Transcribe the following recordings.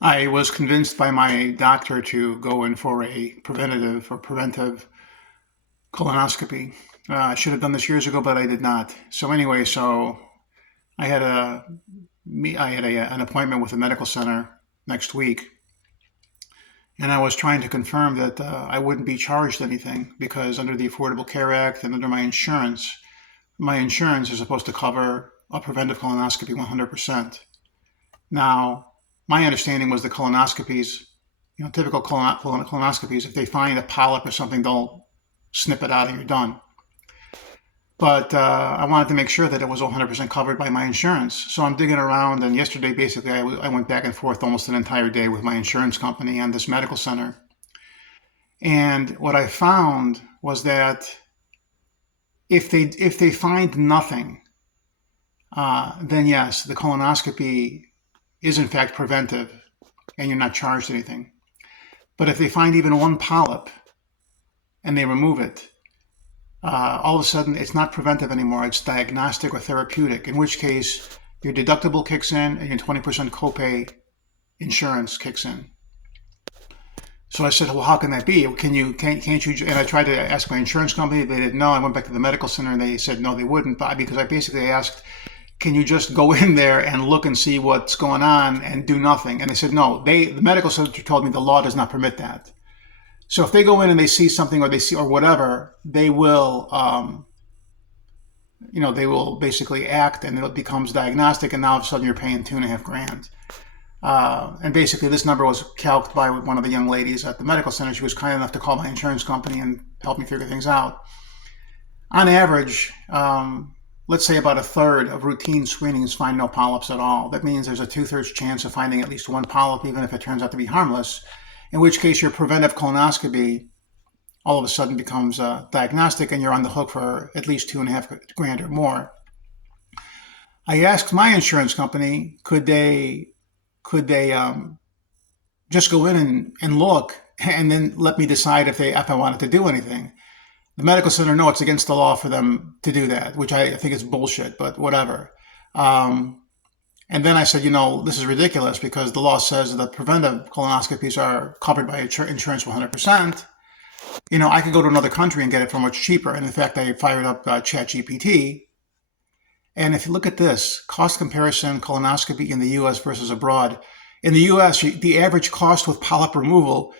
I was convinced by my doctor to go in for a preventive colonoscopy. I should have done this years ago, but I did not. So anyway, I had a an appointment with a medical center next week, and I was trying to confirm that I wouldn't be charged anything because under the Affordable Care Act and under my insurance is supposed to cover a preventive colonoscopy 100%. Now, my understanding was the colonoscopies, typical colonoscopies, if they find a polyp or something, they'll snip it out and you're done. But I wanted to make sure that it was 100% covered by my insurance. So I'm digging around, and yesterday, basically, I went back and forth almost an entire day with my insurance company and this medical center. And what I found was that if they find nothing, then yes, the colonoscopy is in fact preventive and you're not charged anything. But if they find even one polyp and they remove it, all of a sudden it's not preventive anymore. It's diagnostic or therapeutic, in which case your deductible kicks in and your 20% copay insurance kicks in. So I said, well, how can that be? Can't you? And I tried to ask my insurance company. They didn't know. I went back to the medical center and they said, no, they wouldn't. But because I basically asked, can you just go in there and look and see what's going on and do nothing? And they said, no, the medical center told me the law does not permit that. So if they go in and they see something or they see, or whatever, they will, they will basically act and it becomes diagnostic. And now all of a sudden you're paying $2,500. And basically this number was calced by one of the young ladies at the medical center. She was kind enough to call my insurance company and help me figure things out. On average, let's say about a third of routine screenings find no polyps at all. That means there's a 2/3 chance of finding at least one polyp, even if it turns out to be harmless, in which case your preventive colonoscopy all of a sudden becomes diagnostic and you're on the hook for at least $2,500 or more. I asked my insurance company, could they just go in and look and then let me decide if I wanted to do anything. The medical center, no, it's against the law for them to do that, which I think is bullshit, but whatever. And then I said, this is ridiculous because the law says that preventive colonoscopies are covered by insurance 100%. I could go to another country and get it for much cheaper. And in fact, I fired up ChatGPT. And if you look at this, cost comparison colonoscopy in the U.S. versus abroad. In the U.S., the average cost with polyp removal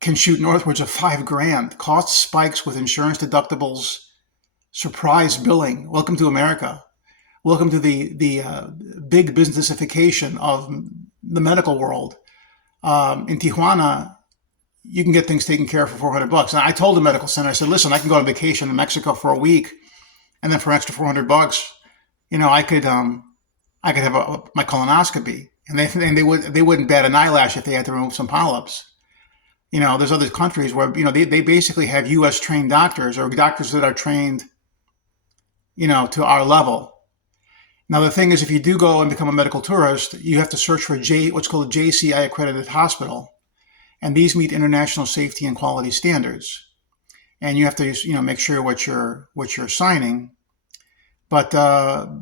can shoot northwards of $5,000. Cost spikes with insurance deductibles, surprise billing. Welcome to America. Welcome to the big businessification of the medical world. In Tijuana, you can get things taken care of for $400. And I told the medical center, I said, listen, I can go on vacation in Mexico for a week, and then for an extra $400, I could have my colonoscopy, and they wouldn't bat an eyelash if they had to remove some polyps. There's other countries where, they basically have U.S. trained doctors or doctors that are trained, to our level. Now, the thing is, if you do go and become a medical tourist, you have to search for what's called a JCI accredited hospital. And these meet international safety and quality standards. And you have to, make sure what you're signing. But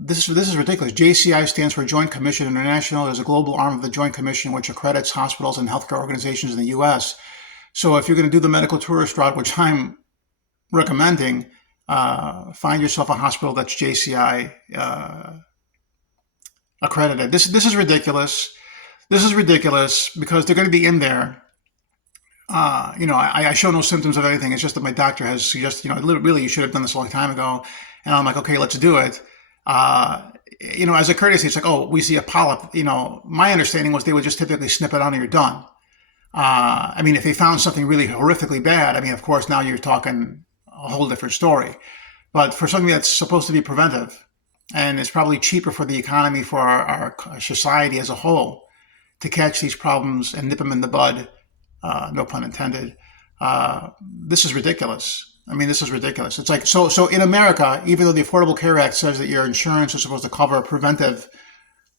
this is ridiculous. JCI stands for Joint Commission International. There's a global arm of the Joint Commission which accredits hospitals and healthcare organizations in the U.S. So if you're going to do the medical tourist route, which I'm recommending, find yourself a hospital that's JCI accredited. This is ridiculous. This is ridiculous because they're going to be in there. I show no symptoms of anything. It's just that my doctor has suggested, really, you should have done this a long time ago. And I'm like, okay, let's do it. As a courtesy, it's like, oh, we see a polyp. My understanding was they would just typically snip it out and you're done. If they found something really horrifically bad, of course, now you're talking a whole different story. But for something that's supposed to be preventive, and it's probably cheaper for the economy, for our society as a whole, to catch these problems and nip them in the bud, no pun intended, this is ridiculous. This is ridiculous. It's like, so in America, even though the Affordable Care Act says that your insurance is supposed to cover preventive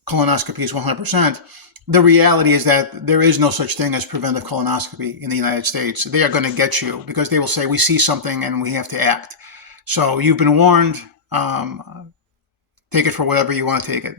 colonoscopies 100%, the reality is that there is no such thing as preventive colonoscopy in the United States. They are going to get you because they will say, we see something and we have to act. So you've been warned. Take it for whatever you want to take it.